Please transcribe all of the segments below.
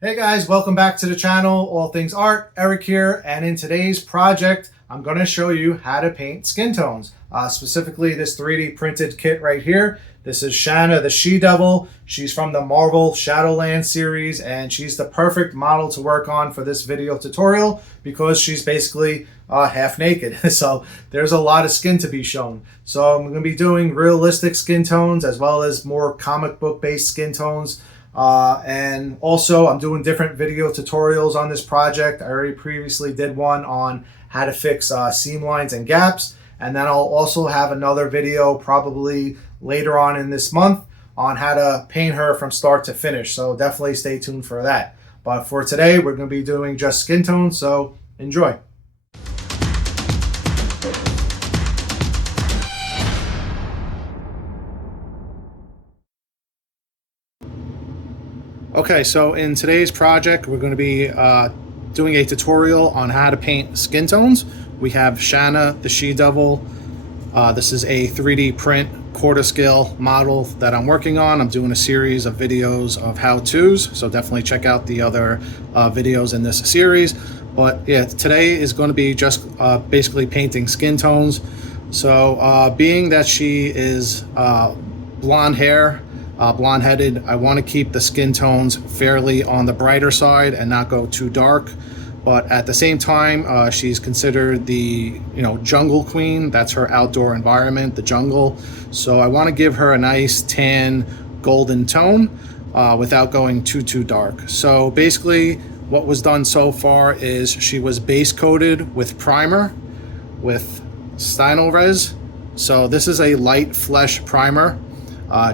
Hey guys, welcome back to the channel, All Things Art. Eric here, and in today's project, I'm going to show you how to paint skin tones. Specifically, this 3D printed kit right here. This is Shanna the She-Devil. She's from the Marvel Shadowland series, and she's the perfect model to work on for this video tutorial because she's basically half naked. So there's a lot of skin to be shown. So I'm going to be doing realistic skin tones as well as more comic book based skin tones. And also I'm doing different video tutorials on this project. I already previously did one on how to fix seam lines and gaps, and then I'll also have another video probably later on in this month on how to paint her from start to finish, so definitely stay tuned for that. But for today we're going to be doing just skin tones, so enjoy. Okay, so in today's project, we're going to be doing a tutorial on how to paint skin tones. We have Shanna the She-Devil. This is a 3D print quarter scale model that I'm working on. I'm doing a series of videos of how-tos, so definitely check out the other videos in this series. But yeah, today is going to be just basically painting skin tones. So being that she is blonde hair, blonde-headed, I want to keep the skin tones fairly on the brighter side and not go too dark. But at the same time, she's considered the jungle queen. That's her outdoor environment, the jungle. So I want to give her a nice tan golden tone without going too dark. So basically what was done so far is she was base coated with primer with Stynylrez. So this is a light flesh primer.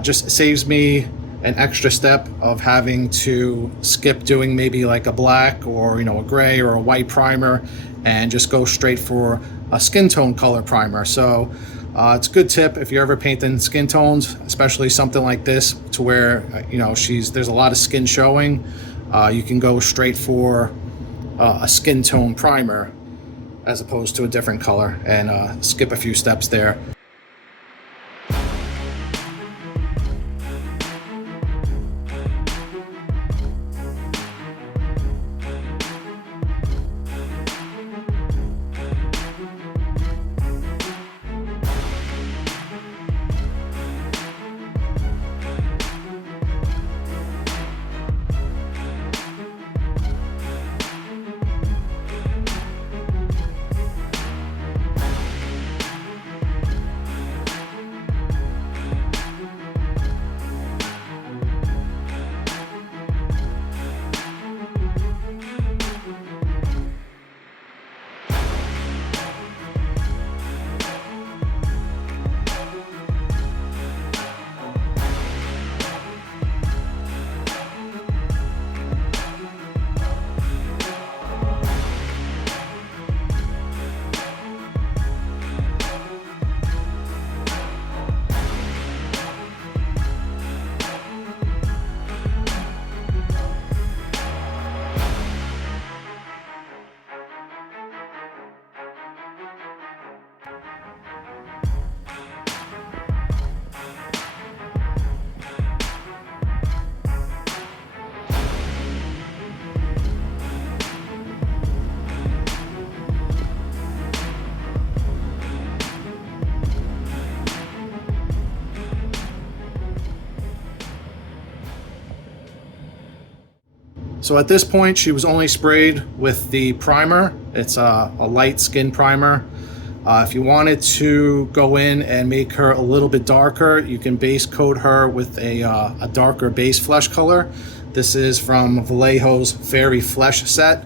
Just saves me an extra step of having to skip doing maybe like a black or a gray or a white primer and just go straight for a skin tone color primer. So it's a good tip if you're ever painting skin tones, especially something like this to where there's a lot of skin showing. You can go straight for a skin tone primer as opposed to a different color and skip a few steps there. So at this point, she was only sprayed with the primer. It's a light skin primer. If you wanted to go in and make her a little bit darker, you can base coat her with a darker base flesh color. This is from Vallejo's Fairy Flesh set.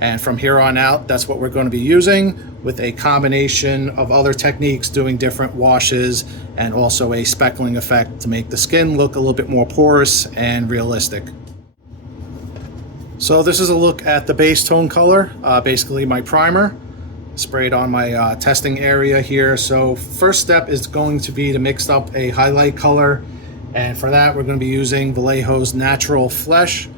And from here on out, that's what we're going to be using, with a combination of other techniques, doing different washes and also a speckling effect to make the skin look a little bit more porous and realistic. So this is a look at the base tone color, basically my primer, sprayed on my testing area here. So first step is going to be to mix up a highlight color, and for that we're going to be using Vallejo's Natural Flesh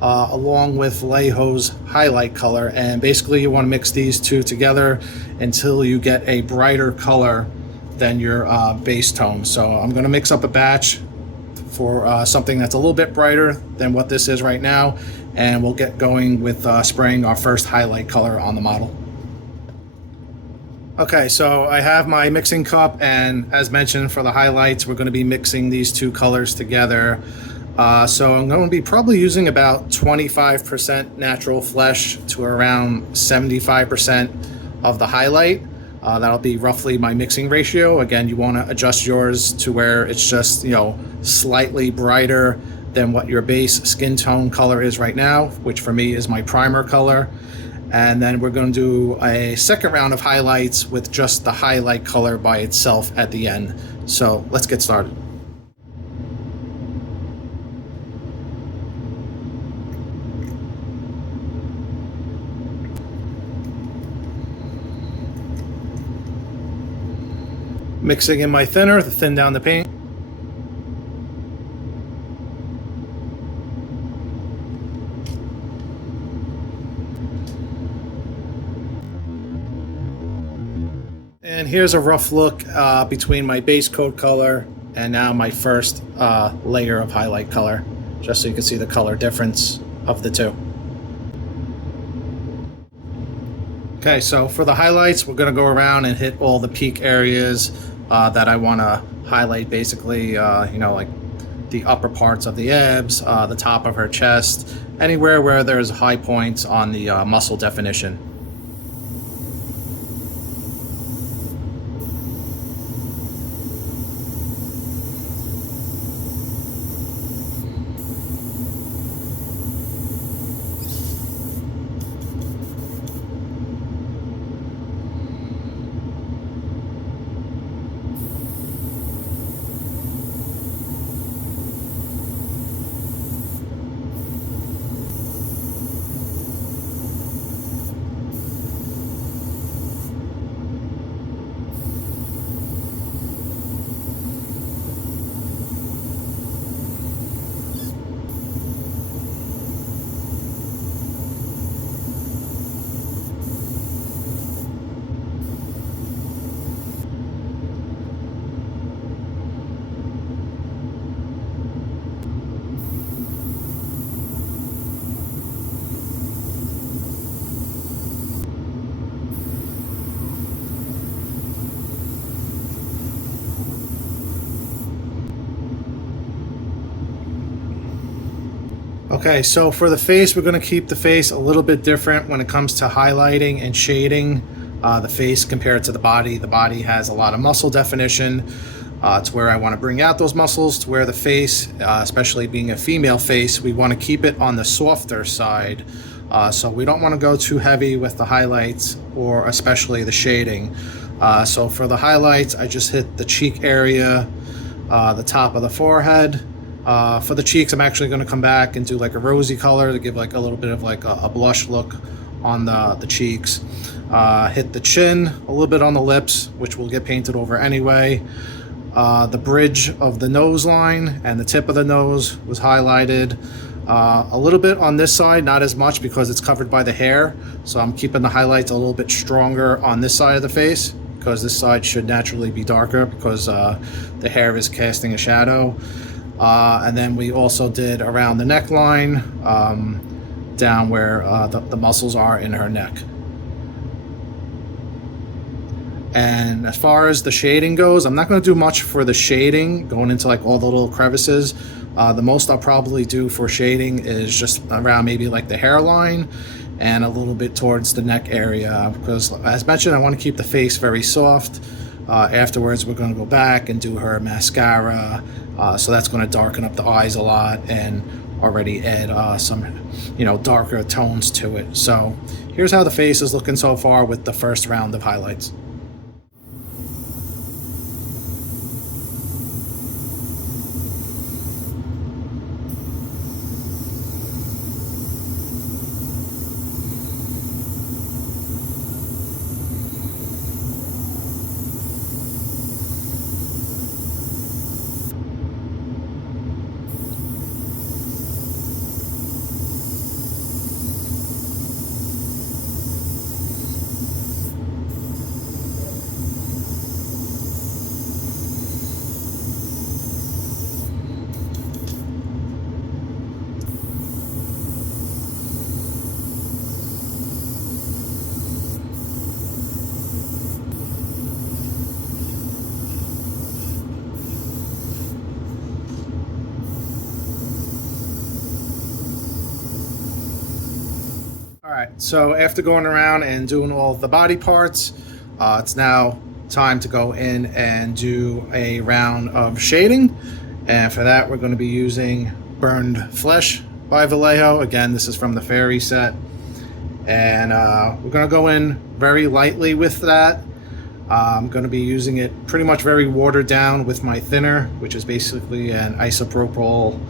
along with Vallejo's highlight color, and basically you want to mix these two together until you get a brighter color than your base tone. So I'm going to mix up a batch for something that's a little bit brighter than what this is right now, and we'll get going with spraying our first highlight color on the model. Okay, so I have my mixing cup, and as mentioned, for the highlights, we're going to be mixing these two colors together. So I'm going to be probably using about 25% natural flesh to around 75% of the highlight. That'll be roughly my mixing ratio. Again, you want to adjust yours to where it's just, slightly brighter than what your base skin tone color is right now, which for me is my primer color. And then we're going to do a second round of highlights with just the highlight color by itself at the end. So let's get started. Mixing in my thinner to thin down the paint. And here's a rough look between my base coat color and now my first layer of highlight color, just so you can see the color difference of the two. Okay, so for the highlights, we're going to go around and hit all the peak areas that I want to highlight, basically, like the upper parts of the abs, the top of her chest, anywhere where there's high points on the muscle definition. Okay, so for the face, we're going to keep the face a little bit different when it comes to highlighting and shading the face compared to the body. The body has a lot of muscle definition to where I want to bring out those muscles, to where the face, especially being a female face, we want to keep it on the softer side. So we don't want to go too heavy with the highlights or especially the shading. So for the highlights, I just hit the cheek area, the top of the forehead. For the cheeks, I'm actually going to come back and do like a rosy color to give like a little bit of like a blush look on the cheeks. Hit the chin, a little bit on the lips, which will get painted over anyway. The bridge of the nose line and the tip of the nose was highlighted. A little bit on this side, not as much because it's covered by the hair. So I'm keeping the highlights a little bit stronger on this side of the face, because this side should naturally be darker because the hair is casting a shadow. And then we also did around the neckline, down where the muscles are in her neck. And as far as the shading goes, I'm not going to do much for the shading, going into like all the little crevices. The most I'll probably do for shading is just around maybe like the hairline and a little bit towards the neck area, because as mentioned, I want to keep the face very soft. Afterwards, we're going to go back and do her mascara, so that's going to darken up the eyes a lot and already add some darker tones to it. So here's how the face is looking so far with the first round of highlights. right, so after going around and doing all the body parts, it's now time to go in and do a round of shading. And for that, we're going to be using Burned Flesh by Vallejo. Again, this is from the Fairy set. And we're going to go in very lightly with that. I'm going to be using it pretty much very watered down with my thinner, which is basically an isopropyl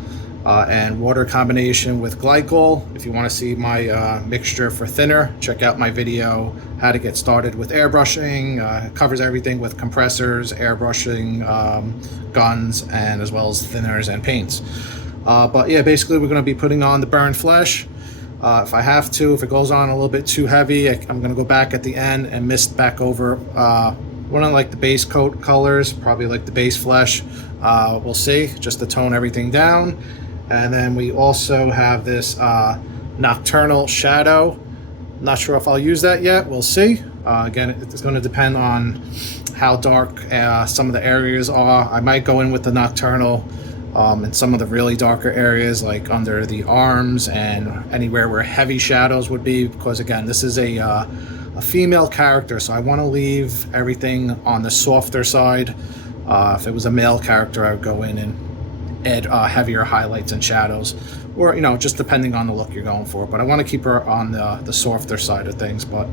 and water combination with glycol. If you want to see my mixture for thinner, check out my video, how to get started with airbrushing. It covers everything with compressors, airbrushing, guns, and as well as thinners and paints. But yeah, basically we're going to be putting on the Burned Flesh. If I have to, if it goes on a little bit too heavy, I'm going to go back at the end and mist back over one of like the base coat colors, probably like the base flesh. We'll see, just to tone everything down. And then we also have this Nocturnal Shadow. Not sure if I'll use that yet. We'll see. Again, it's going to depend on how dark some of the areas are. I might go in with the Nocturnal in some of the really darker areas, like under the arms and anywhere where heavy shadows would be, because again, this is a female character, so I want to leave everything on the softer side. If it was a male character, I would go in and add heavier highlights and shadows, or just depending on the look you're going for. But I want to keep her on the softer side of things. But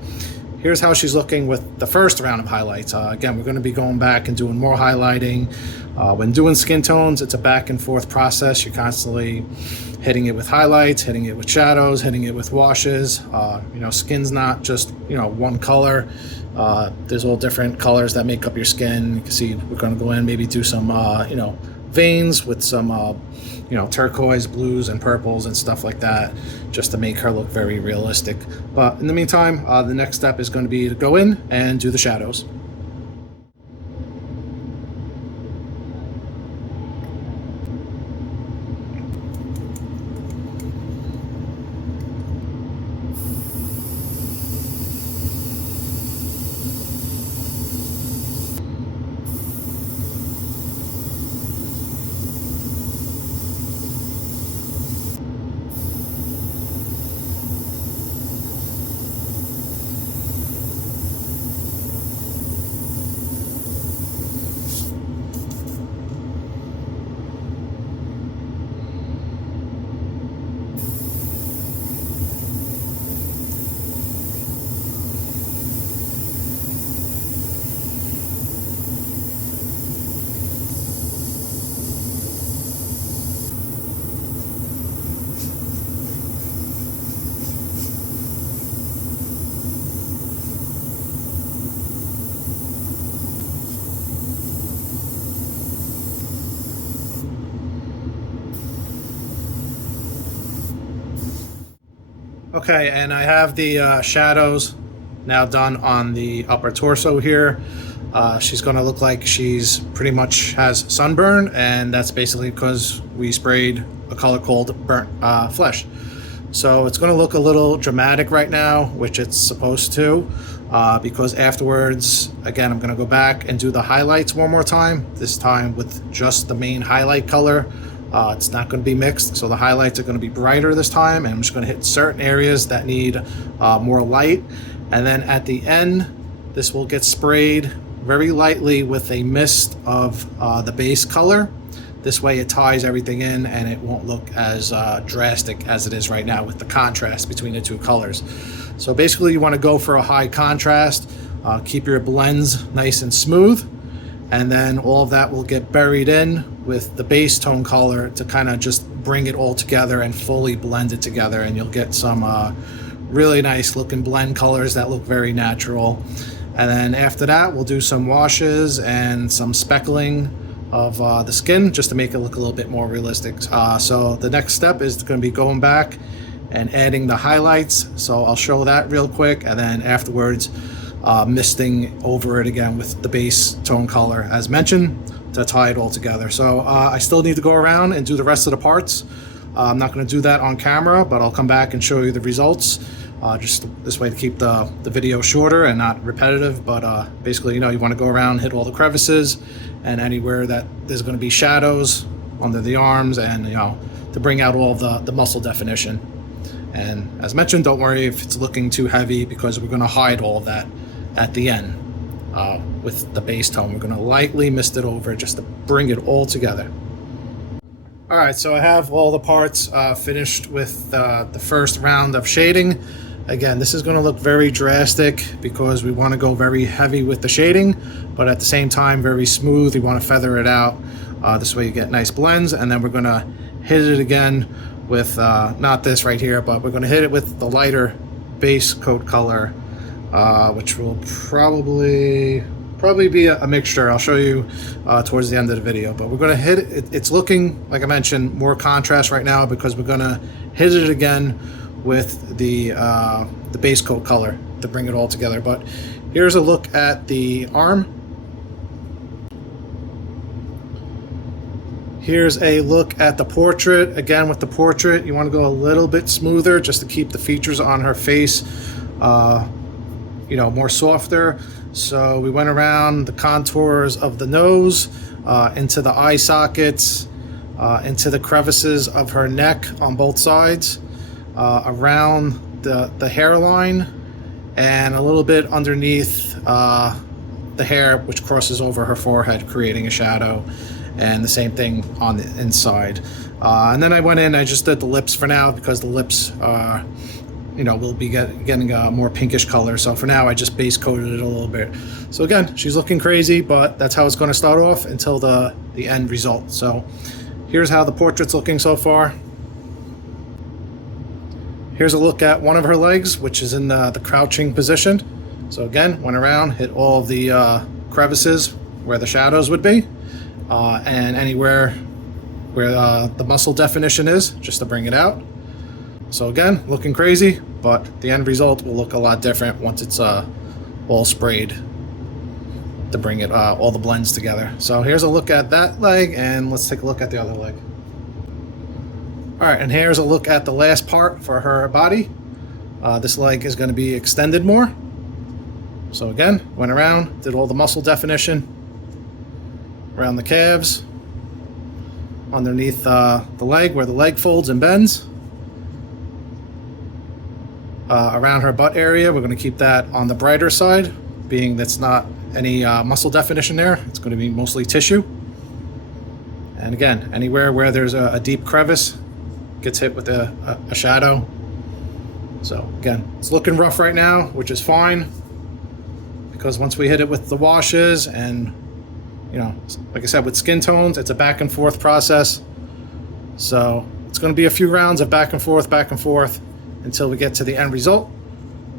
here's how she's looking with the first round of highlights. Again, we're going to be going back and doing more highlighting. When doing skin tones, it's a back and forth process. You're constantly hitting it with highlights, hitting it with shadows, hitting it with washes. Skin's not just one color. There's all different colors that make up your skin. You can see we're going to go in, maybe do some veins with some turquoise blues and purples and stuff like that, just to make her look very realistic. But in the meantime, the next step is going to be to go in and do the shadows. Okay, and I have the shadows now done on the upper torso here. She's going to look like she's pretty much has sunburn, and that's basically because we sprayed a color called Burnt Flesh. So it's going to look a little dramatic right now, which it's supposed to, because afterwards, again, I'm going to go back and do the highlights one more time, this time with just the main highlight color. It's not going to be mixed, so the highlights are going to be brighter this time, and I'm just going to hit certain areas that need more light. And then at the end, this will get sprayed very lightly with a mist of the base color. This way it ties everything in and it won't look as drastic as it is right now with the contrast between the two colors. So basically you want to go for a high contrast, keep your blends nice and smooth, and then all of that will get buried in with the base tone color to kind of just bring it all together and fully blend it together, and you'll get some really nice looking blend colors that look very natural. And then after that, we'll do some washes and some speckling of the skin just to make it look a little bit more realistic. So the next step is going to be going back and adding the highlights. So I'll show that real quick, and then afterwards misting over it again with the base tone color as mentioned to tie it all together. So I still need to go around and do the rest of the parts. I'm not going to do that on camera, but I'll come back and show you the results. Just this way to keep the video shorter and not repetitive. But basically, you want to go around, hit all the crevices, and anywhere that there's going to be shadows under the arms, and to bring out all of the muscle definition. And as mentioned, don't worry if it's looking too heavy, because we're going to hide all of that at the end with the base tone. We're going to lightly mist it over just to bring it all together. All right, so I have all the parts finished with the first round of shading. Again, this is going to look very drastic because we want to go very heavy with the shading, but at the same time very smooth. You want to feather it out. This way you get nice blends, and then we're going to hit it again with, not this right here, but we're going to hit it with the lighter base coat color, which will probably be a mixture. I'll show you towards the end of the video, but we're going to hit it. It's looking, like I mentioned, more contrast right now because we're going to hit it again with the base coat color to bring it all together. But here's a look at the arm. Here's a look at the portrait. Again, with the portrait, you want to go a little bit smoother just to keep the features on her face more softer. So we went around the contours of the nose, into the eye sockets, into the crevices of her neck on both sides, around the hairline, and a little bit underneath the hair, which crosses over her forehead, creating a shadow, and the same thing on the inside. And then I went in, I just did the lips for now because the lips will be getting a more pinkish color. So for now, I just base coated it a little bit. So again, she's looking crazy, but that's how it's going to start off until the end result. So here's how the portrait's looking so far. Here's a look at one of her legs, which is in the crouching position. So again, went around, hit all of the crevices where the shadows would be, and anywhere where the muscle definition is, just to bring it out. So again, looking crazy, but the end result will look a lot different once it's all sprayed to bring it all the blends together. So here's a look at that leg, and let's take a look at the other leg. All right, and here's a look at the last part for her body. This leg is going to be extended more. So again, went around, did all the muscle definition around the calves, underneath the leg where the leg folds and bends. Around her butt area, we're going to keep that on the brighter side, being that's not any muscle definition there. It's going to be mostly tissue. And again, anywhere where there's a deep crevice gets hit with a shadow. So again, it's looking rough right now, which is fine, because once we hit it with the washes and, like I said, with skin tones, it's a back and forth process. So it's going to be a few rounds of back and forth until we get to the end result.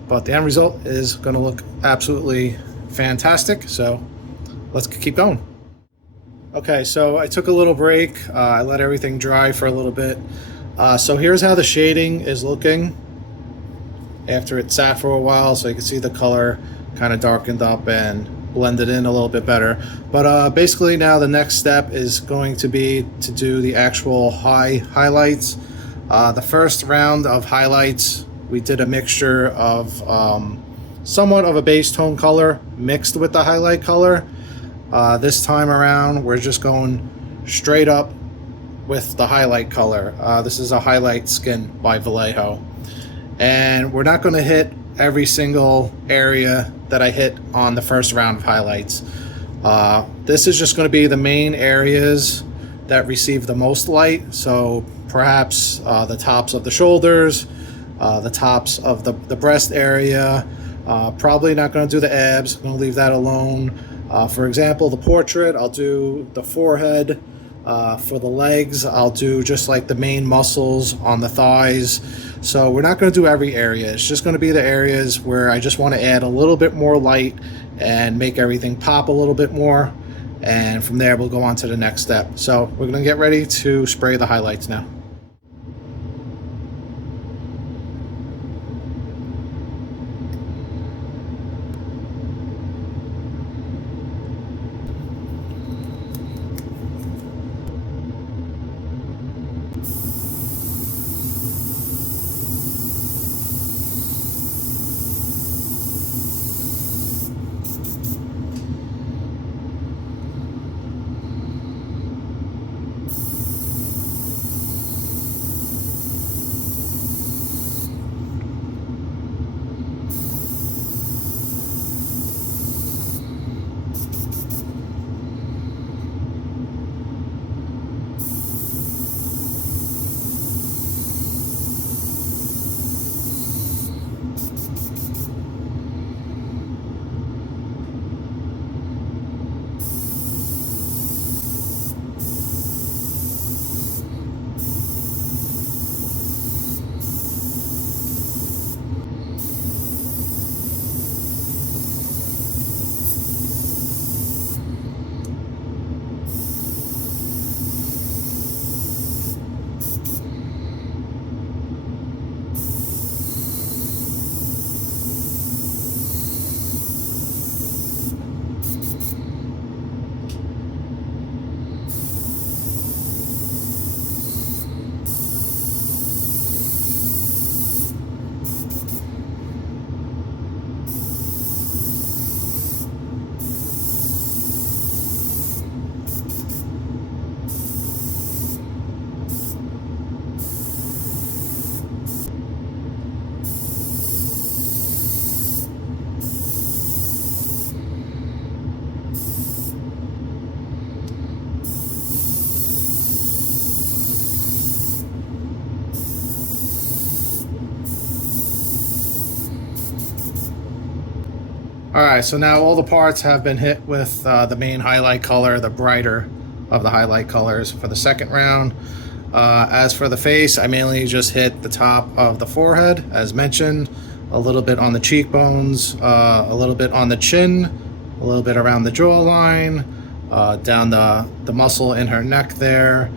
But the end result is going to look absolutely fantastic. So let's keep going. Okay, so I took a little break. I let everything dry for a little bit. So here's how the shading is looking after it sat for a while. So you can see the color kind of darkened up and blended in a little bit better. But basically now the next step is going to be to do the actual highlights. The first round of highlights, we did a mixture of somewhat of a base tone color mixed with the highlight color. This time around, we're just going straight up with the highlight color. This is a highlight skin by Vallejo. And we're not going to hit every single area that I hit on the first round of highlights. This is just going to be the main areas that receive the most light. So perhaps the tops of the shoulders, the tops of the breast area. Probably not going to do the abs. I'm going to leave that alone. For example, the portrait, I'll do the forehead. For the legs, I'll do just like the main muscles on the thighs. So we're not going to do every area. It's just going to be the areas where I just want to add a little bit more light and make everything pop a little bit more. And from there, we'll go on to the next step. So we're going to get ready to spray the highlights now. All right, so now all the parts have been hit with the main highlight color, the brighter of the highlight colors for the second round. As for the face, I mainly just hit the top of the forehead, as mentioned, a little bit on the cheekbones, a little bit on the chin, a little bit around the jawline, down the muscle in her neck there,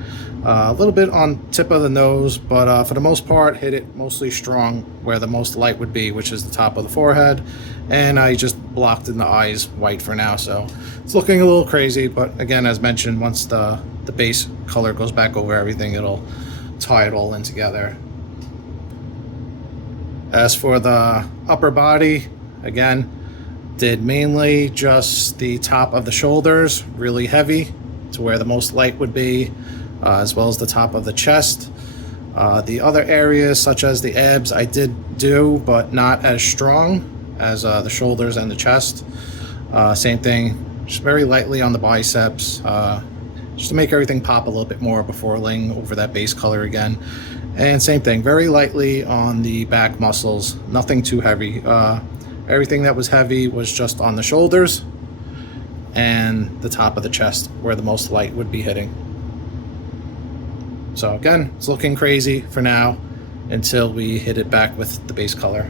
a little bit on tip of the nose, but for the most part, hit it mostly strong where the most light would be, which is the top of the forehead. And I just blocked in the eyes white for now, so it's looking a little crazy, but again, as mentioned, once the base color goes back over everything, it'll tie it all in together. As for the upper body, again, did mainly just the top of the shoulders, really heavy to where the most light would be, as well as the top of the chest. The other areas, such as the abs, I did do, but not as strong as the shoulders and the chest. Same thing, just very lightly on the biceps, just to make everything pop a little bit more before laying over that base color again. And same thing, very lightly on the back muscles, nothing too heavy. Everything that was heavy was just on the shoulders and the top of the chest where the most light would be hitting. So again, it's looking crazy for now until we hit it back with the base color.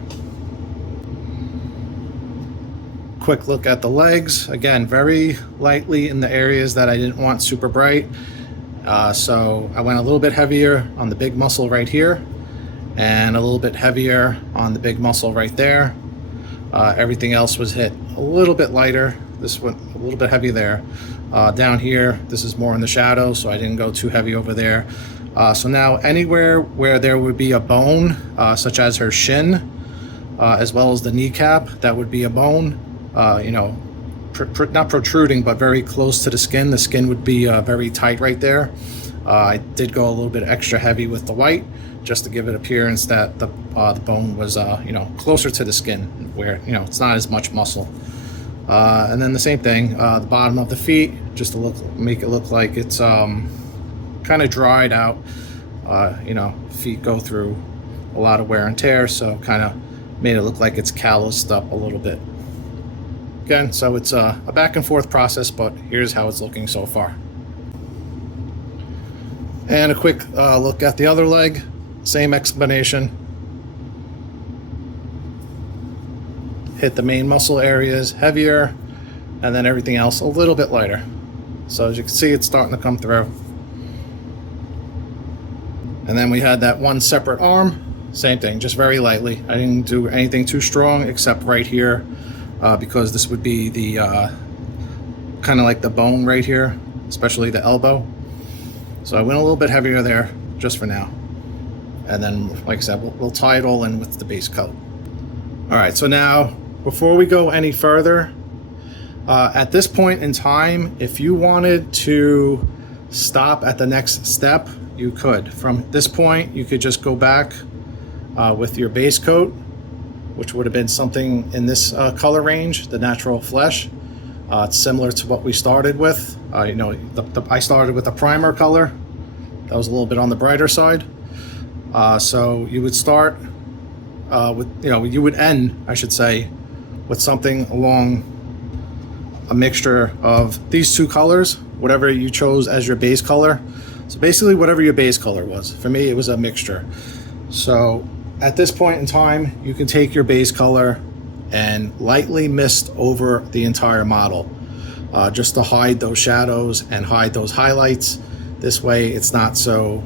Quick look at the legs. Again, very lightly in the areas that I didn't want super bright. So I went a little bit heavier on the big muscle right here and a little bit heavier on the big muscle right there. Everything else was hit a little bit lighter. This went a little bit heavy there. Down here, this is more in the shadow, so I didn't go too heavy over there. So now anywhere where there would be a bone, such as her shin, as well as the kneecap, that would be a bone, not protruding, but very close to the skin. The skin would be very tight right there. I did go a little bit extra heavy with the white, just to give it appearance that the bone was closer to the skin, where it's not as much muscle. And then the same thing, the bottom of the feet, just to make it look like it's kind of dried out. Feet go through a lot of wear and tear, so kind of made it look like it's calloused up a little bit. Again, so it's a back and forth process, but here's how it's looking so far. And a quick look at the other leg, same explanation. Hit the main muscle areas heavier, and then everything else a little bit lighter. So as you can see, it's starting to come through. And then we had that one separate arm, same thing, just very lightly. I didn't do anything too strong except right here, because this would be the kind of like the bone right here, especially the elbow. So I went a little bit heavier there just for now. And then, like I said, we'll tie it all in with the base coat. All right, so now, before we go any further, at this point in time, if you wanted to stop at the next step, you could. From this point, you could just go back with your base coat, which would have been something in this color range, the natural flesh. It's similar to what we started with. I started with a primer color that was a little bit on the brighter side. So you would start you would end, I should say, with something along a mixture of these two colors, whatever you chose as your base color. So basically whatever your base color was. For me, it was a mixture. So at this point in time, you can take your base color and lightly mist over the entire model, just to hide those shadows and hide those highlights. This way it's not so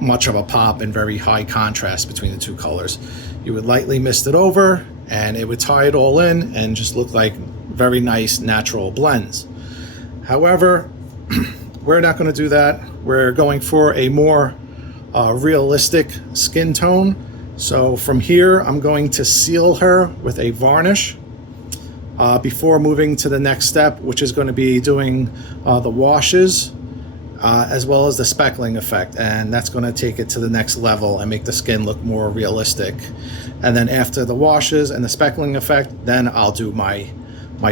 much of a pop and very high contrast between the two colors. You would lightly mist it over and it would tie it all in and just look like very nice natural blends. However, we're not going to do that. We're going for a more realistic skin tone. So from here, I'm going to seal her with a varnish before moving to the next step, which is going to be doing the washes as well as the speckling effect. And that's going to take it to the next level and make the skin look more realistic. And then after the washes and the speckling effect, then I'll do my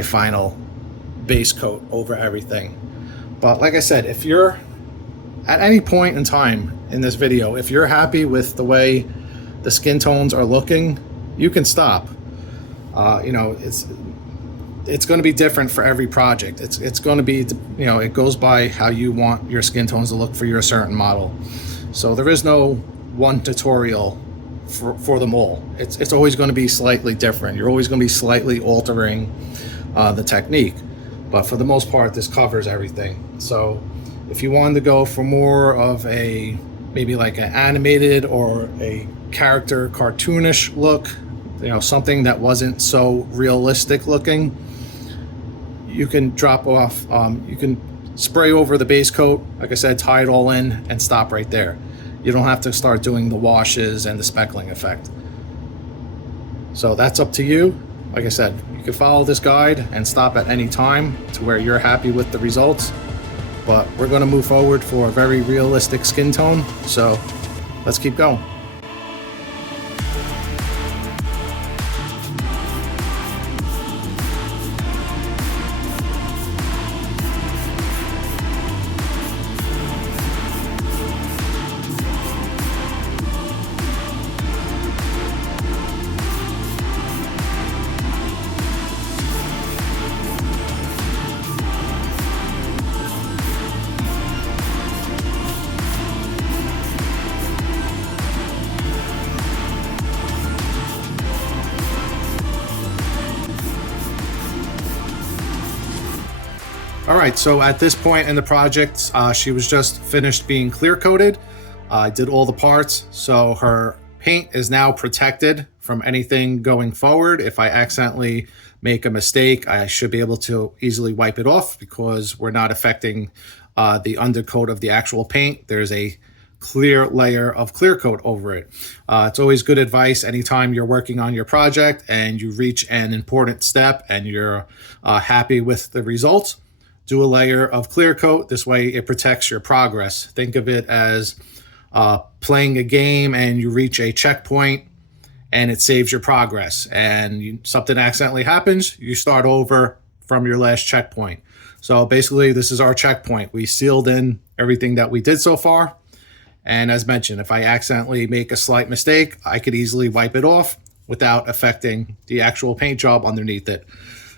final base coat over everything. But like I said, if you're at any point in time in this video, if you're happy with the way the skin tones are looking, you can stop. It's it's going to be different for every project. It's going to be, it goes by how you want your skin tones to look for your certain model. So there is no one tutorial for them all. It's always going to be slightly different. You're always going to be slightly altering the technique, but for the most part, this covers everything. So if you wanted to go for more of a, maybe like an animated or a character cartoonish look, something that wasn't so realistic looking, you can drop off, you can spray over the base coat, like I said, tie it all in and stop right there. You don't have to start doing the washes and the speckling effect. So that's up to you. Like I said, you can follow this guide and stop at any time to where you're happy with the results. But we're going to move forward for a very realistic skin tone. So let's keep going. All right, so at this point in the project, she was just finished being clear coated. I did all the parts, so her paint is now protected from anything going forward. If I accidentally make a mistake, I should be able to easily wipe it off because we're not affecting the undercoat of the actual paint. There's a clear layer of clear coat over it. It's always good advice anytime you're working on your project and you reach an important step and you're happy with the results. Do a layer of clear coat. This way it protects your progress. Think of it as playing a game and you reach a checkpoint and it saves your progress. And something accidentally happens, you start over from your last checkpoint. So basically this is our checkpoint. We sealed in everything that we did so far. And as mentioned, if I accidentally make a slight mistake, I could easily wipe it off without affecting the actual paint job underneath it.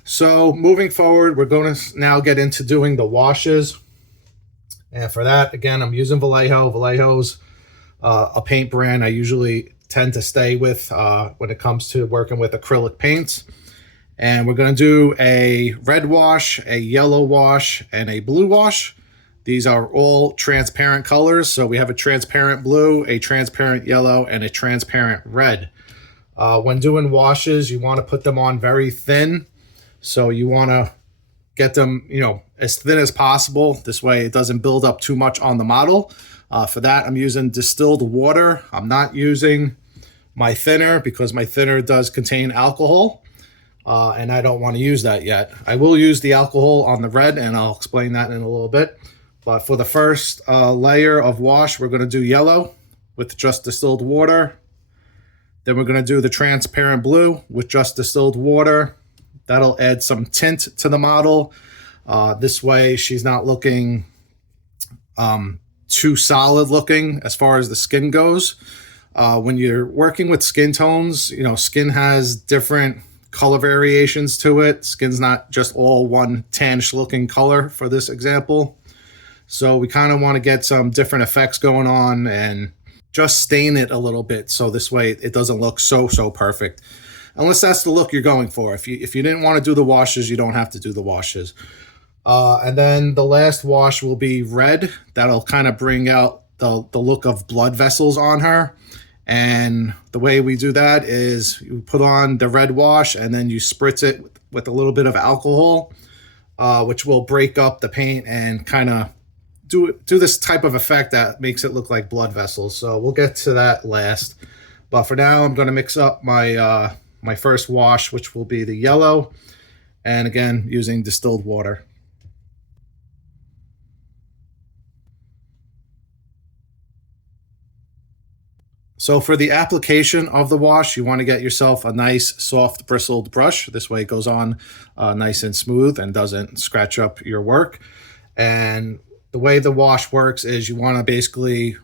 So moving forward, we're going to now get into doing the washes. And for that, again, I'm using Vallejo. Vallejo's a paint brand I usually tend to stay with when it comes to working with acrylic paints. And we're going to do a red wash, a yellow wash, and a blue wash. These are all transparent colors. So we have a transparent blue, a transparent yellow, and a transparent red. When doing washes, you want to put them on very thin. So you want to get them, as thin as possible. This way it doesn't build up too much on the model. For that, I'm using distilled water. I'm not using my thinner because my thinner does contain alcohol. And I don't want to use that yet. I will use the alcohol on the red, and I'll explain that in a little bit. But for the first layer of wash, we're going to do yellow with just distilled water. Then we're going to do the transparent blue with just distilled water. That'll add some tint to the model. This way she's not looking too solid looking as far as the skin goes. When you're working with skin tones, skin has different color variations to it. Skin's not just all one tannish looking color for this example. So we kind of want to get some different effects going on and just stain it a little bit. So this way it doesn't look so perfect. Unless that's the look you're going for. If you didn't want to do the washes, you don't have to do the washes. And then the last wash will be red. That'll kind of bring out the look of blood vessels on her. And the way we do that is you put on the red wash and then you spritz it with a little bit of alcohol, which will break up the paint and kind of do this type of effect that makes it look like blood vessels. So we'll get to that last. But for now, I'm going to mix up my first wash, which will be the yellow, and again using distilled water. So for the application of the wash, you want to get yourself a nice soft bristled brush. This way it goes on nice and smooth and doesn't scratch up your work. And the way the wash works is you want to basically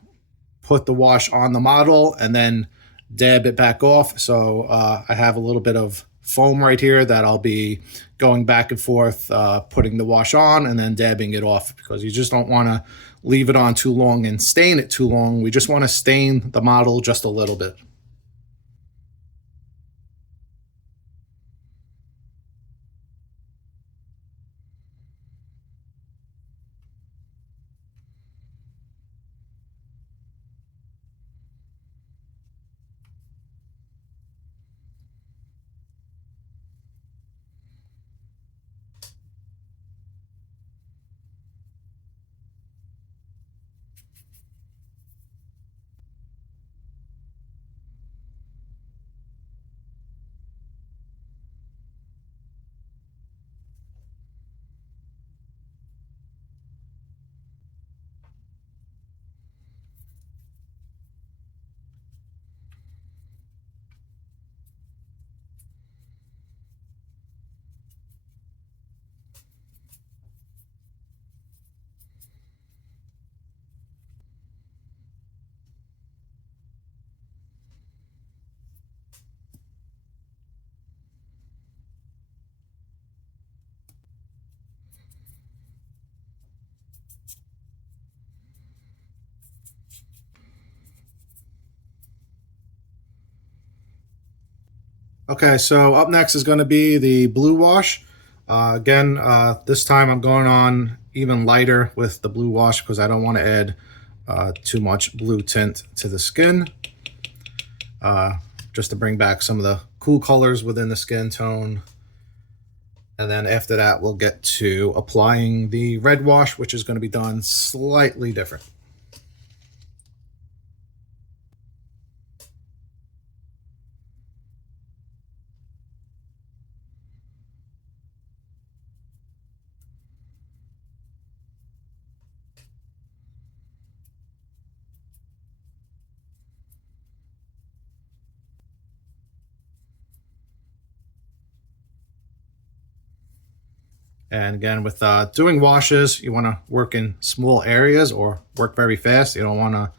put the wash on the model and then dab it back off. So I have a little bit of foam right here that I'll be going back and forth, putting the wash on and then dabbing it off, because you just don't want to leave it on too long and stain it too long. We just want to stain the model just a little bit. Okay, so up next is going to be the blue wash. Again, this time I'm going on even lighter with the blue wash because I don't want to add too much blue tint to the skin. Just to bring back some of the cool colors within the skin tone. And then after that, we'll get to applying the red wash, which is going to be done slightly different. And again, with doing washes, you want to work in small areas or work very fast. You don't want to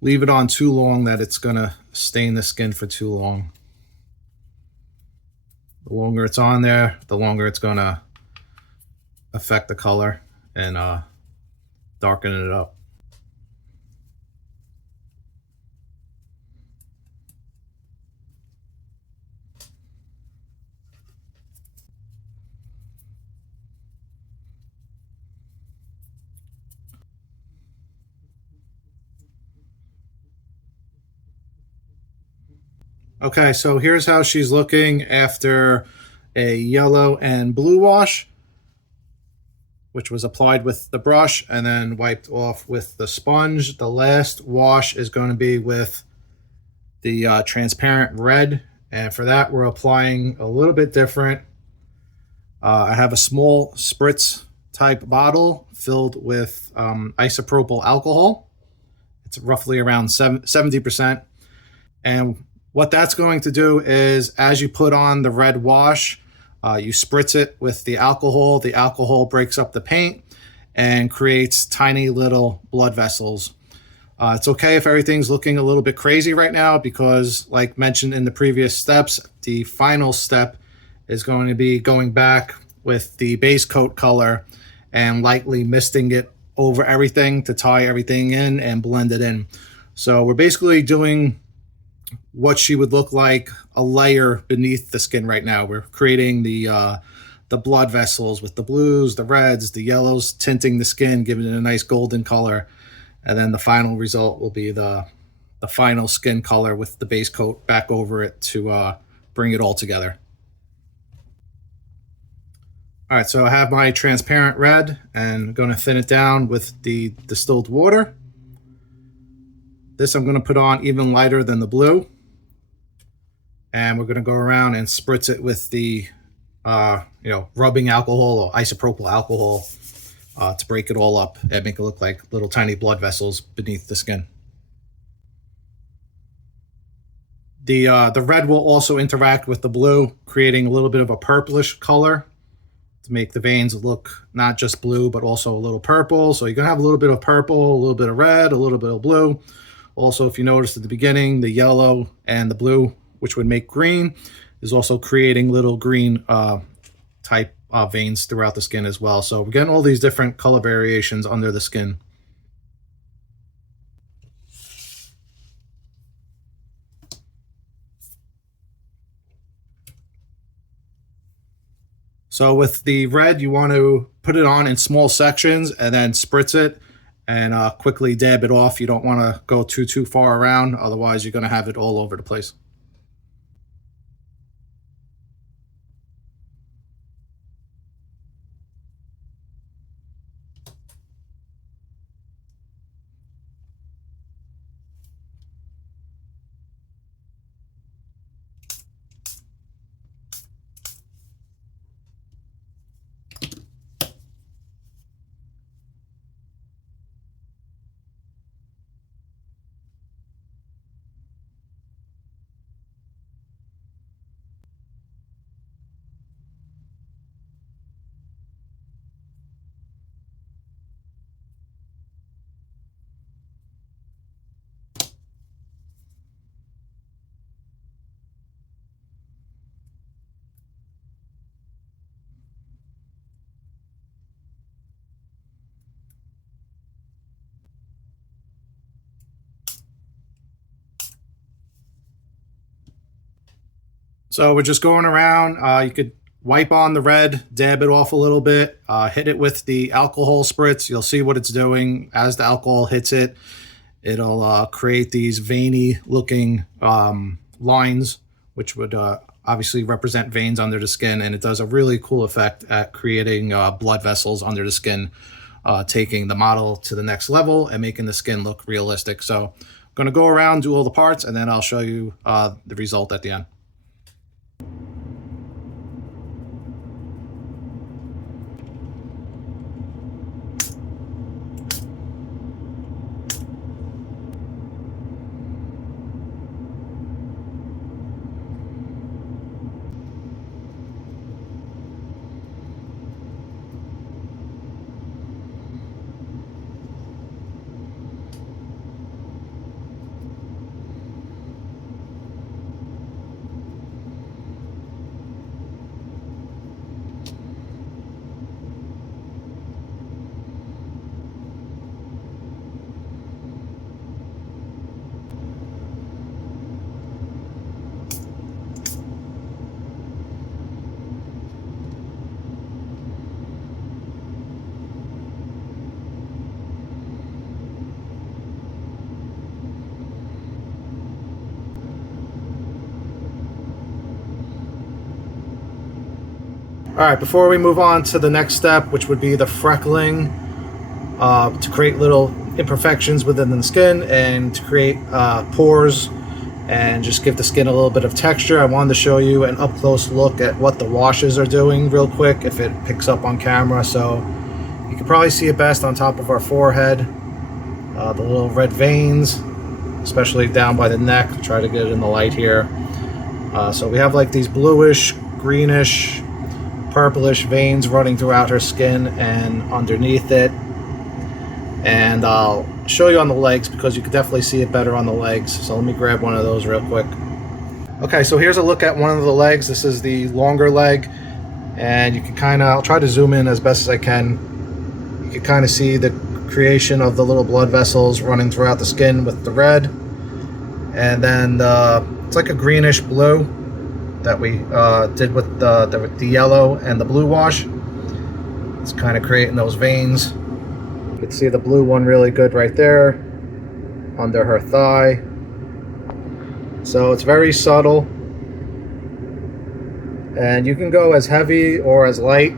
leave it on too long that it's going to stain the skin for too long. The longer it's on there, the longer it's going to affect the color and darken it up. Okay, so here's how she's looking after a yellow and blue wash, which was applied with the brush and then wiped off with the sponge. The last wash is going to be with the transparent red, and for that we're applying a little bit different. I have a small spritz type bottle filled with isopropyl alcohol. It's roughly around 70%. And what that's going to do is, as you put on the red wash, you spritz it with the alcohol. The alcohol breaks up the paint and creates tiny little blood vessels. It's okay if everything's looking a little bit crazy right now because, like mentioned in the previous steps, the final step is going to be going back with the base coat color and lightly misting it over everything to tie everything in and blend it in. So we're basically doing what she would look like a layer beneath the skin right now. We're creating the blood vessels with the blues, the reds, the yellows, tinting the skin, giving it a nice golden color. And then the final result will be the final skin color with the base coat back over it to bring it all together. All right, so I have my transparent red and I'm going to thin it down with the distilled water. This I'm going to put on even lighter than the blue. And we're going to go around and spritz it with the, rubbing alcohol or isopropyl alcohol to break it all up and make it look like little tiny blood vessels beneath the skin. The red will also interact with the blue, creating a little bit of a purplish color to make the veins look not just blue, but also a little purple. So you're going to have a little bit of purple, a little bit of red, a little bit of blue. Also, if you noticed at the beginning, the yellow and the blue, which would make green, is also creating little green type veins throughout the skin as well. So we're getting all these different color variations under the skin. So with the red, you want to put it on in small sections and then spritz it and quickly dab it off. You don't want to go too far around, otherwise you're going to have it all over the place. So we're just going around. You could wipe on the red, dab it off a little bit, hit it with the alcohol spritz. You'll see what it's doing. As the alcohol hits it, it'll create these veiny looking lines, which would obviously represent veins under the skin. And it does a really cool effect at creating blood vessels under the skin, taking the model to the next level and making the skin look realistic. So I'm going to go around, do all the parts, and then I'll show you the result at the end. All right, before we move on to the next step, which would be the freckling, to create little imperfections within the skin and to create pores and just give the skin a little bit of texture, I wanted to show you an up-close look at what the washes are doing real quick, if it picks up on camera. So you can probably see it best on top of our forehead, the little red veins, especially down by the neck. Try to get it in the light here. So we have like these bluish, greenish, purplish veins running throughout her skin and underneath it. And I'll show you on the legs because you can definitely see it better on the legs. So let me grab one of those real quick. Okay, so here's a look at one of the legs. This is the longer leg, and you can kind of, I'll try to zoom in as best as I can. You can kind of see the creation of the little blood vessels running throughout the skin with the red. And then it's like a greenish blue that we did with the yellow and the blue wash. It's kind of creating those veins. You can see the blue one really good right there under her thigh. So it's very subtle, and you can go as heavy or as light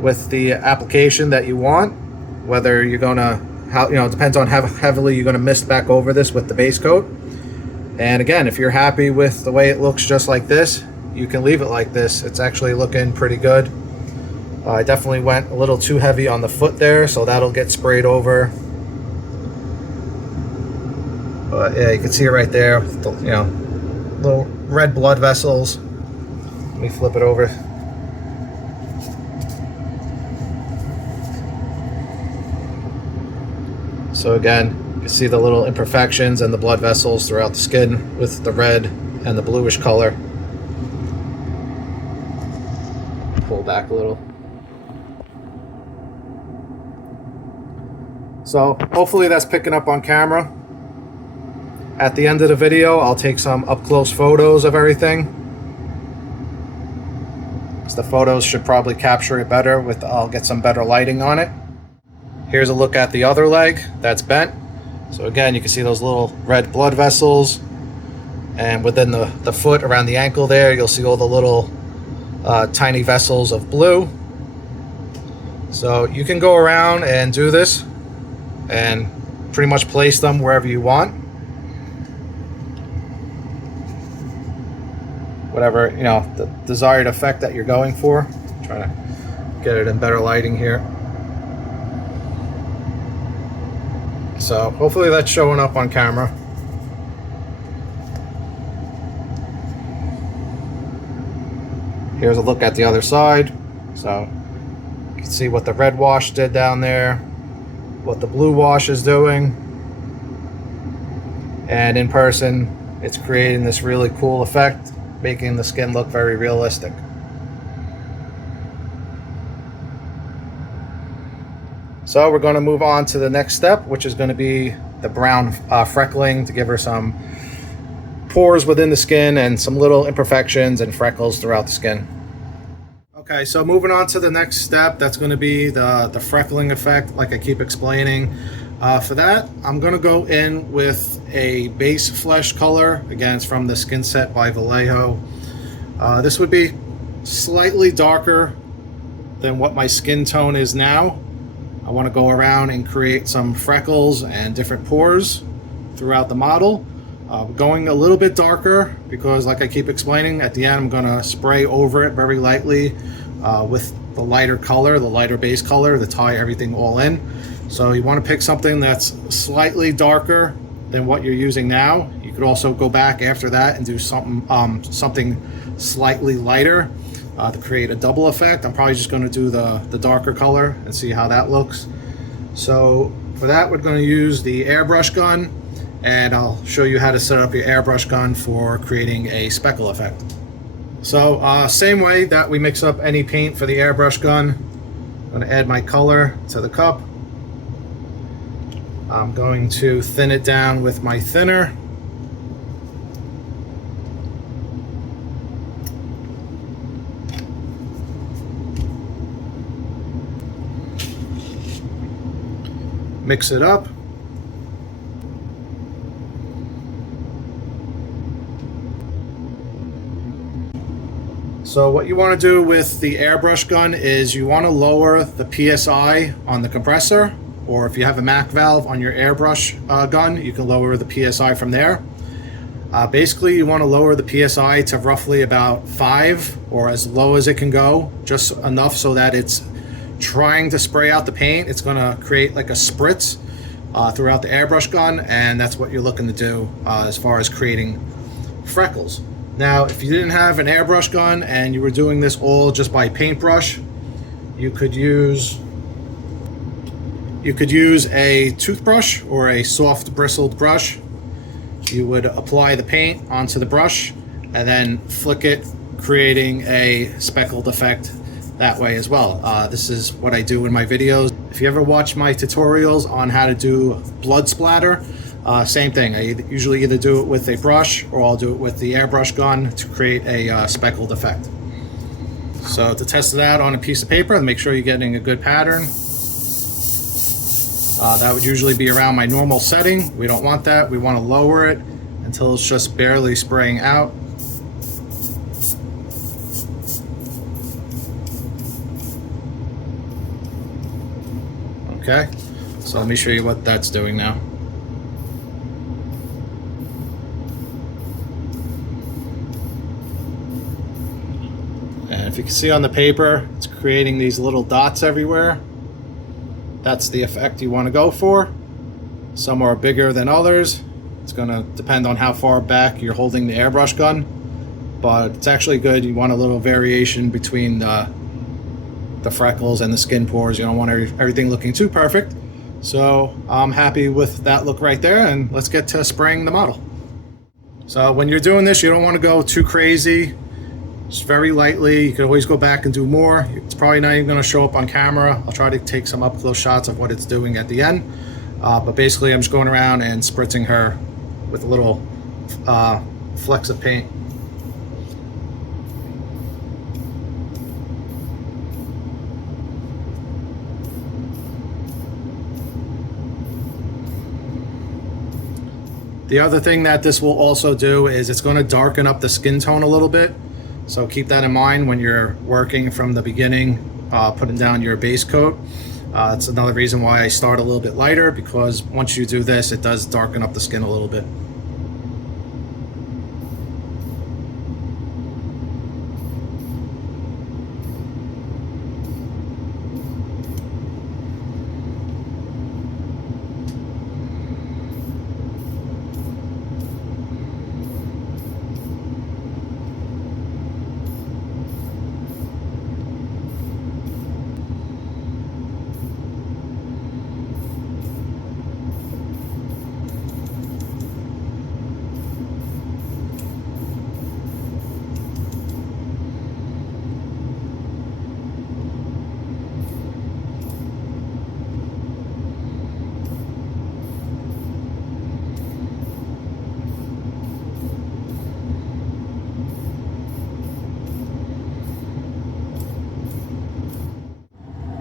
with the application that you want, whether you're gonna, it depends on how heavily you're gonna mist back over this with the base coat. And again, if you're happy with the way it looks just like this, you can leave it like this. It's actually looking pretty good. I definitely went a little too heavy on the foot there, so that'll get sprayed over. But yeah, you can see it right there, little red blood vessels. Let me flip it over. So again, you can see the little imperfections and the blood vessels throughout the skin with the red and the bluish color. pull back a little. So hopefully that's picking up on camera. At the end of the video, I'll take some up-close photos of everything. So the photos should probably capture it better I'll get some better lighting on it. Here's a look at the other leg that's bent. So again, you can see those little red blood vessels. And within the foot around the ankle there, you'll see all the little tiny vessels of blue. So you can go around and do this and pretty much place them wherever you want. Whatever, you know, the desired effect that you're going for. I'm trying to get it in better lighting here. So hopefully that's showing up on camera. Here's a look at the other side. So you can see what the red wash did down there, what the blue wash is doing. And in person, it's creating this really cool effect, making the skin look very realistic. So we're going to move on to the next step, which is going to be the brown freckling to give her some pores within the skin and some little imperfections and freckles throughout the skin. Okay, so moving on to the next step, that's going to be the freckling effect, like I keep explaining. For that, I'm going to go in with a base flesh color. Again, it's from the Skin Set by Vallejo. This would be slightly darker than what my skin tone is now. I want to go around and create some freckles and different pores throughout the model. Going a little bit darker because, like I keep explaining, at the end I'm going to spray over it very lightly with the lighter color, the lighter base color, to tie everything all in. So you want to pick something that's slightly darker than what you're using now. You could also go back after that and do something slightly lighter to create a double effect. I'm probably just going to do the darker color and see how that looks. So for that, we're going to use the airbrush gun, and I'll show you how to set up your airbrush gun for creating a speckle effect. So same way that we mix up any paint for the airbrush gun, I'm going to add my color to the cup. I'm going to thin it down with my thinner. Mix it up. So what you want to do with the airbrush gun is you want to lower the PSI on the compressor, or if you have a MAC valve on your airbrush gun, you can lower the PSI from there. Basically, you want to lower the PSI to roughly about 5, or as low as it can go, just enough so that it's trying to spray out the paint. It's going to create like a spritz throughout the airbrush gun, and that's what you're looking to do as far as creating freckles. Now, if you didn't have an airbrush gun and you were doing this all just by paintbrush, you could use a toothbrush or a soft bristled brush. You would apply the paint onto the brush and then flick it, creating a speckled effect that way as well. This is what I do in my videos. If you ever watch my tutorials on how to do blood splatter, same thing. I usually either do it with a brush or I'll do it with the airbrush gun to create a speckled effect. So to test it out on a piece of paper, make sure you're getting a good pattern. That would usually be around my normal setting. We don't want that. We want to lower it until it's just barely spraying out. Okay, so let me show you what that's doing now. And if you can see on the paper, it's creating these little dots everywhere. That's the effect you want to go for. Some are bigger than others. It's going to depend on how far back you're holding the airbrush gun, but it's actually good. You want a little variation between the freckles and the skin pores. You don't want everything looking too perfect. So I'm happy with that look right there, and let's get to spraying the model. So when you're doing this, you don't want to go too crazy. Just very lightly. You can always go back and do more. It's probably not even going to show up on camera. I'll try to take some up close shots of what it's doing at the end. But basically I'm just going around and spritzing her with a little flecks of paint. The other thing that this will also do is it's going to darken up the skin tone a little bit. So keep that in mind when you're working from the beginning, putting down your base coat. That's another reason why I start a little bit lighter, because once you do this, it does darken up the skin a little bit.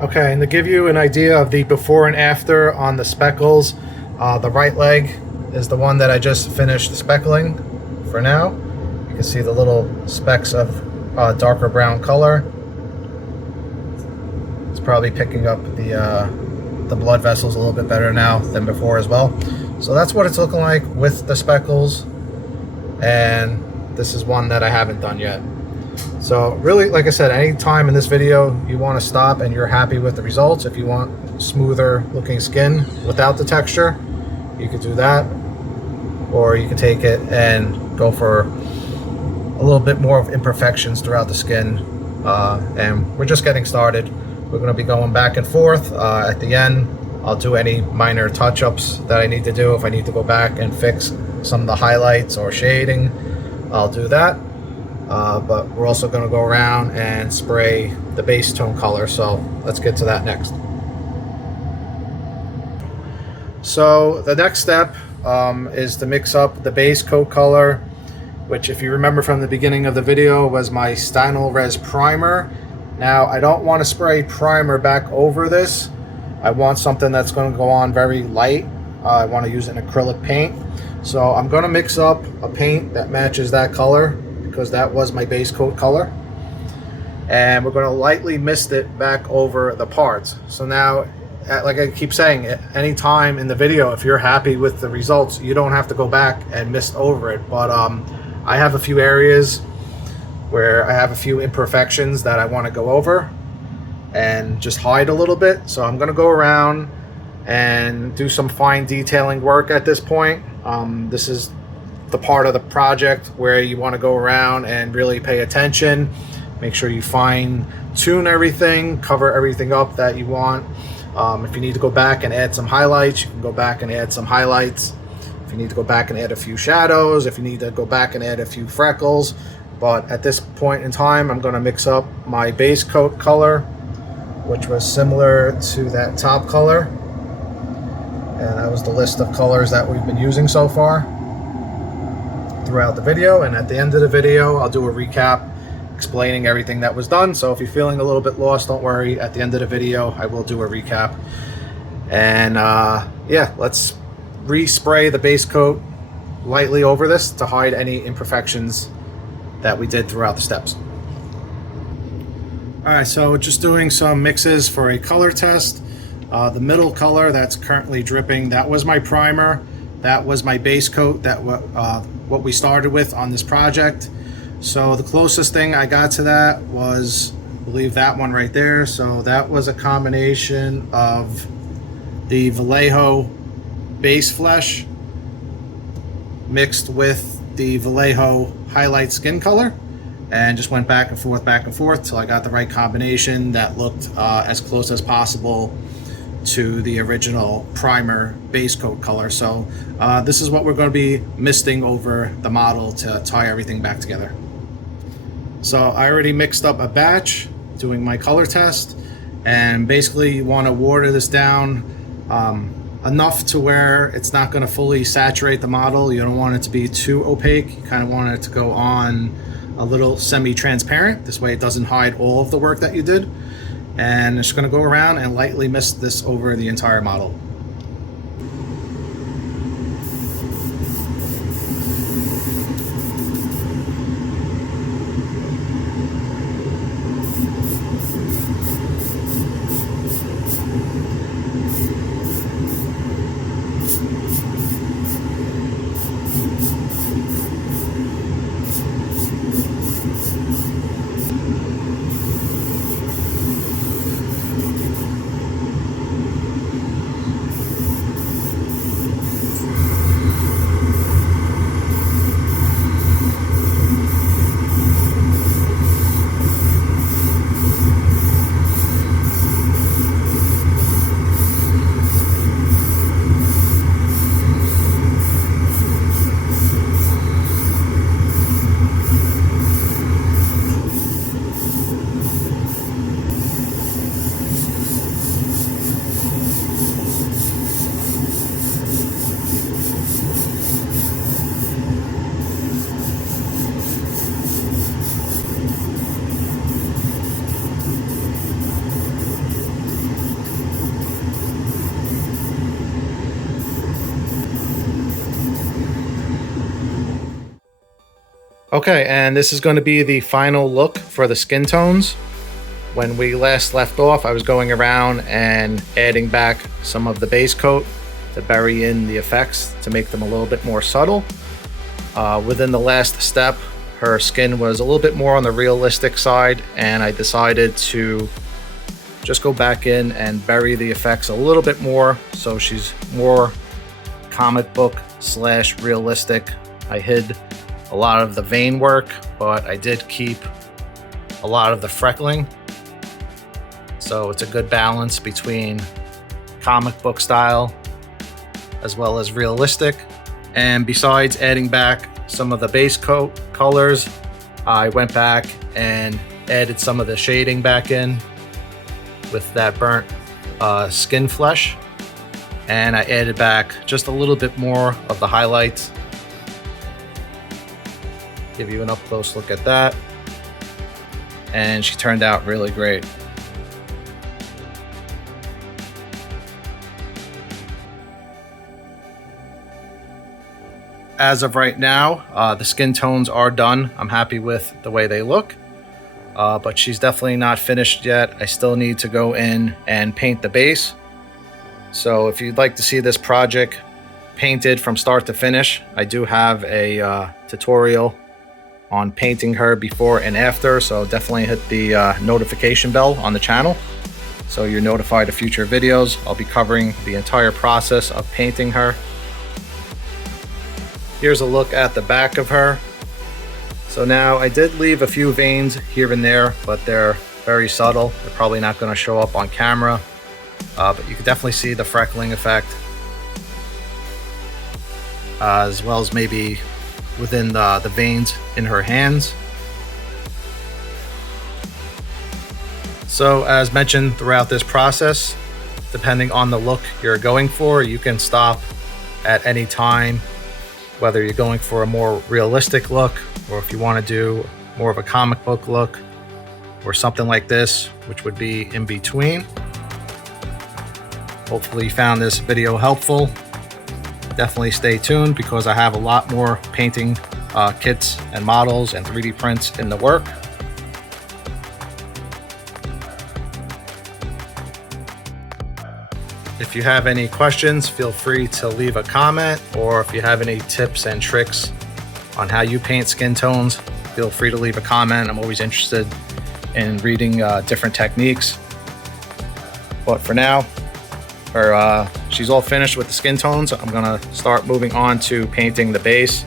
Okay, and to give you an idea of the before and after on the speckles, the right leg is the one that I just finished speckling for now. You can see the little specks of darker brown color. It's probably picking up the blood vessels a little bit better now than before as well. So that's what it's looking like with the speckles, and this is one that I haven't done yet. So really, like I said, any time in this video you want to stop and you're happy with the results, if you want smoother looking skin without the texture, you could do that, or you can take it and go for a little bit more of imperfections throughout the skin. And we're just getting started. We're going to be going back and forth. At the end, I'll do any minor touch-ups that I need to do. If I need to go back and fix some of the highlights or shading, I'll do that. But we're also going to go around and spray the base tone color, so let's get to that next. So the next step is to mix up the base coat color, which, if you remember from the beginning of the video, was my Stynylrez Res primer. Now I don't want to spray primer back over this. I want something that's going to go on very light. I want to use an acrylic paint, so I'm going to mix up a paint that matches that color, because that was my base coat color, and we're going to lightly mist it back over the parts. So now, like I keep saying, any time in the video, if you're happy with the results, you don't have to go back and mist over it. But I have a few areas where I have a few imperfections that I want to go over and just hide a little bit. So I'm going to go around and do some fine detailing work at this point. This is the part of the project where you want to go around and really pay attention, make sure you fine tune everything, cover everything up that you want. If you need to go back and add some highlights, you can go back and add some highlights. If you need to go back and add a few shadows, if you need to go back and add a few freckles. But at this point in time, I'm going to mix up my base coat color, which was similar to that top color, and that was the list of colors that we've been using so far throughout the video. And at the end of the video, I'll do a recap explaining everything that was done. So if you're feeling a little bit lost, don't worry. At the end of the video, I will do a recap. And yeah, let's respray the base coat lightly over this to hide any imperfections that we did throughout the steps. All right, so just doing some mixes for a color test. The middle color that's currently dripping, that was my primer. That was my base coat, that what we started with on this project. So the closest thing I got to that was, I believe, that one right there. So that was a combination of the Vallejo base flesh mixed with the Vallejo highlight skin color, and just went back and forth till I got the right combination that looked as close as possible to the original primer base coat color. So this is what we're going to be misting over the model to tie everything back together. So I already mixed up a batch doing my color test, and basically you want to water this down enough to where it's not going to fully saturate the model. You don't want it to be too opaque. You kind of want it to go on a little semi-transparent. This way it doesn't hide all of the work that you did. And it's going to go around and lightly mist this over the entire model. Okay, and this is going to be the final look for the skin tones. When we last left off, I was going around and adding back some of the base coat to bury in the effects to make them a little bit more subtle. Within the last step, her skin was a little bit more on the realistic side, and I decided to just go back in and bury the effects a little bit more so she's more comic book / realistic. I hid a lot of the vein work, but I did keep a lot of the freckling. So it's a good balance between comic book style as well as realistic. And besides adding back some of the base coat colors, I went back and added some of the shading back in with that burnt skin flesh. And I added back just a little bit more of the highlights. Give you an up close look at that. And she turned out really great. As of right now, the skin tones are done. I'm happy with the way they look, but she's definitely not finished yet. I still need to go in and paint the base. So if you'd like to see this project painted from start to finish, I do have a tutorial on painting her before and after, so definitely hit the notification bell on the channel so you're notified of future videos. I'll be covering the entire process of painting her. Here's a look at the back of her. So now I did leave a few veins here and there, but they're very subtle. They're probably not going to show up on camera, but you can definitely see the freckling effect, as well as maybe within the veins in her hands. So as mentioned throughout this process, depending on the look you're going for, you can stop at any time, whether you're going for a more realistic look or if you want to do more of a comic book look or something like this, which would be in between. Hopefully you found this video helpful. Definitely stay tuned because I have a lot more painting kits and models and 3D prints in the work. If you have any questions, feel free to leave a comment, or if you have any tips and tricks on how you paint skin tones, feel free to leave a comment. I'm always interested in reading different techniques. But for now, she's all finished with the skin tones. I'm gonna start moving on to painting the base.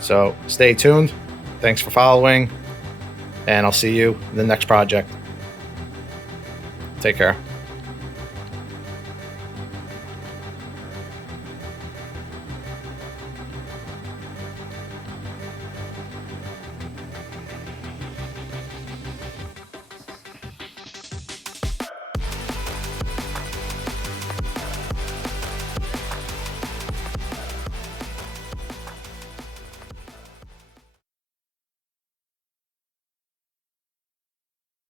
So stay tuned. Thanks for following, and I'll see you in the next project. Take care.